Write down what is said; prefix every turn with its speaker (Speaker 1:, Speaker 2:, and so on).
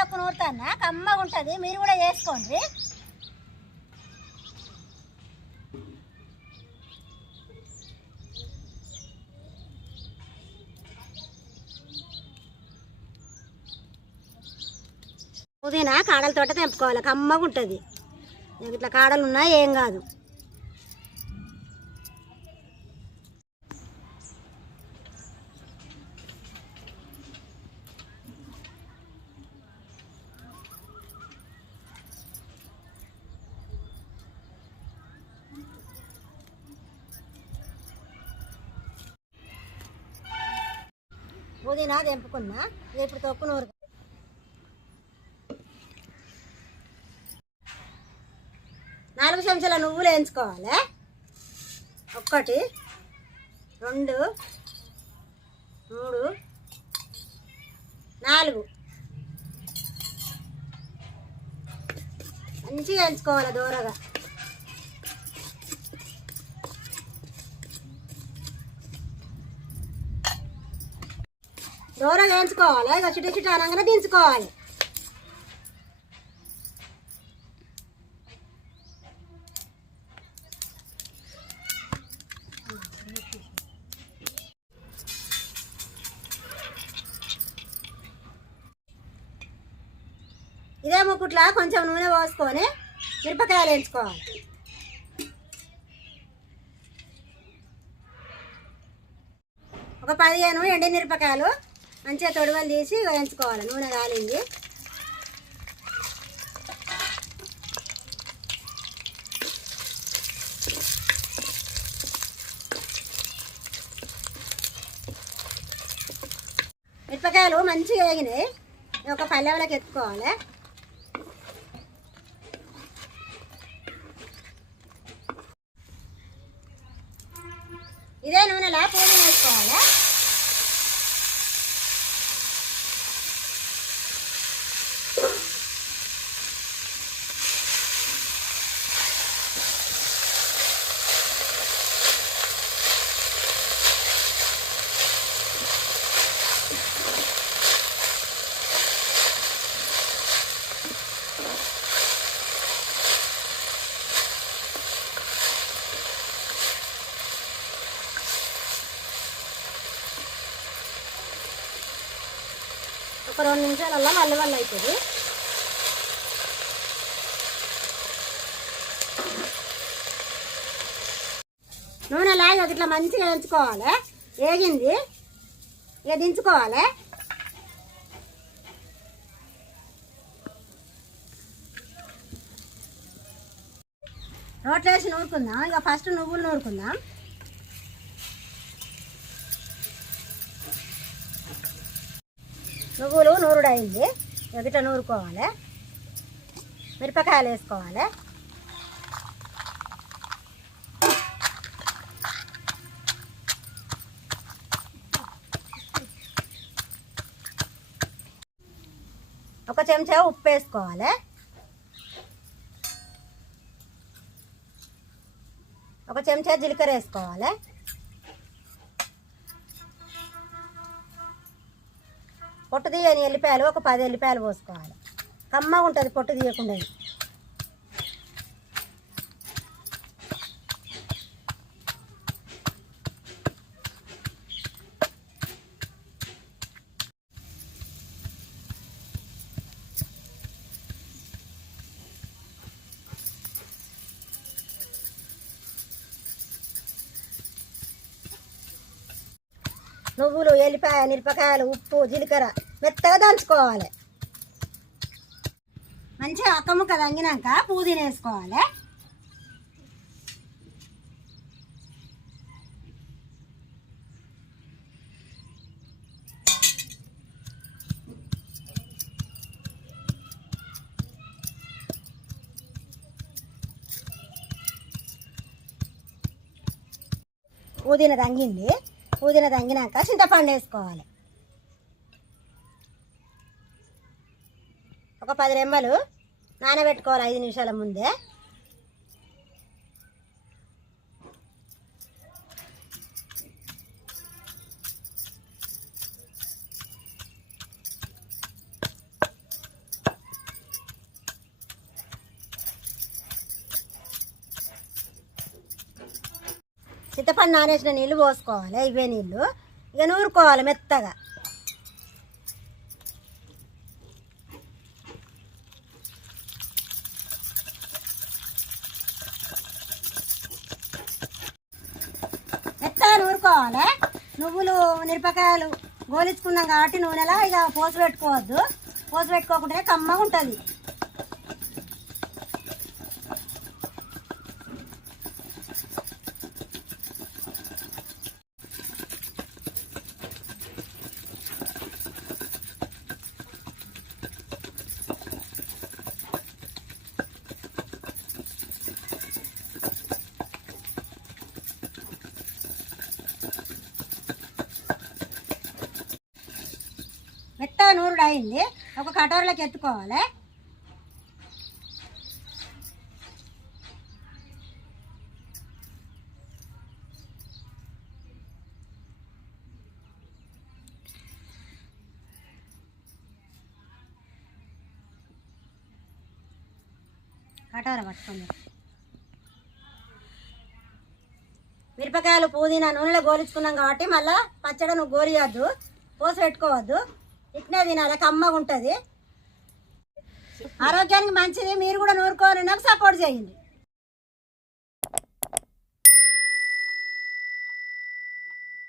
Speaker 1: తక్కువ నూరుతానా? కమ్మగా ఉంటుంది. మీరు కూడా చేసుకోండి. పుదీనా కాడలతోట తెంపుకోవాలి. కమ్మగా ఉంటుంది. ఇట్లా కాడలు ఉన్నా ఏం కాదు. పుదీనా తెంపుకున్నా ఇప్పుడు తొక్కు నూరు. నాలుగు చెంచాల నువ్వులు వేయించుకోవాలి. ఒక్కటి రెండు మూడు నాలుగు. మంచిగా వేయించుకోవాలి దూరగా. దూరం వేయించుకోవాలి ఇక చిటి చిటి అనగానే దించుకోవాలి. ఇదే ముక్కుట్లా కొంచెం నూనె పోసుకొని మిరపకాయలు వేయించుకోవాలి. ఒక పదిహేను ఎండి మిరపకాయలు మంచిగా తొడవలు తీసి వేయించుకోవాలి నూనె కాలింది మిరపకాయలు మంచిగా వేగినాయి. ఒక పల్లెవలకు ఎత్తుకోవాలి. ఇదే నూనెలా పూజ వేసుకోవాలి. ఒక రెండు నిమిషాలల్లా మళ్ళీ వల్ల అవుతుంది నూనె లాగా ఇట్లా మంచిగా వేయించుకోవాలి వేగింది. ఇక దించుకోవాలి. రోట్లో వేసి నూరుకుందాం. ఇక ఫస్ట్ నువ్వులు నూరుకుందాం. నువ్వులు నూరుడు అయింది ఎదుట నూరుకోవాలి. మిరపకాయలు వేసుకోవాలి. ఒక చెంచా ఉప్పు వేసుకోవాలి. ఒక చెంచా జీలకర్ర వేసుకోవాలి. పొట్టు తీయని ఎల్లిపాయలు ఒక పది ఎల్లిపాయలు పోసుకోవాలి. కమ్మగా ఉంటుంది పొట్టు తీయకుండా నువ్వులు ఎల్లిపాయ మిరపకాయలు ఉప్పు జీలకర్ర మెత్తగా దంచుకోవాలి. మంచిగా అక్కముక్క తంగినాక పుదీనా వేసుకోవాలి. పుదీనా తంగింది పుదీనా తంగినాక చింతపండు వేసుకోవాలి. ఒక పది రెమ్మలు నానబెట్టుకోవాలి ఐదు నిమిషాల ముందే. చింతపండు నానేసిన నీళ్ళు పోసుకోవాలి ఇవే నీళ్ళు. ఇక నూరుకోవాలి మెత్తగా. మెత్తగా నూరుకోవాలి. నువ్వులు మిరపకాయలు గోలించుకున్నాం కాబట్టి నూనెలా ఇక పోసి పెట్టుకోవద్దు. పోసి పెట్టుకోకుంటే కమ్మగా ఉంటుంది. మెత్తగా అయింది ఒక కటోరలోకి ఎత్తుకోవాలి. కటోర పట్టుకోండి మిరపకాయలు పుదీనా నూనెలో గోలించుకున్నాం కాబట్టి మళ్ళీ పచ్చడి నువ్వు గోలియద్దు. పోసి పెట్టుకోవద్దు. ఇట్నే తినాలి కమ్మగా ఉంటుంది. ఆరోగ్యానికి మంచిది మీరు కూడా నూరుకోవాలి నాకు సపోర్ట్ చేయండి.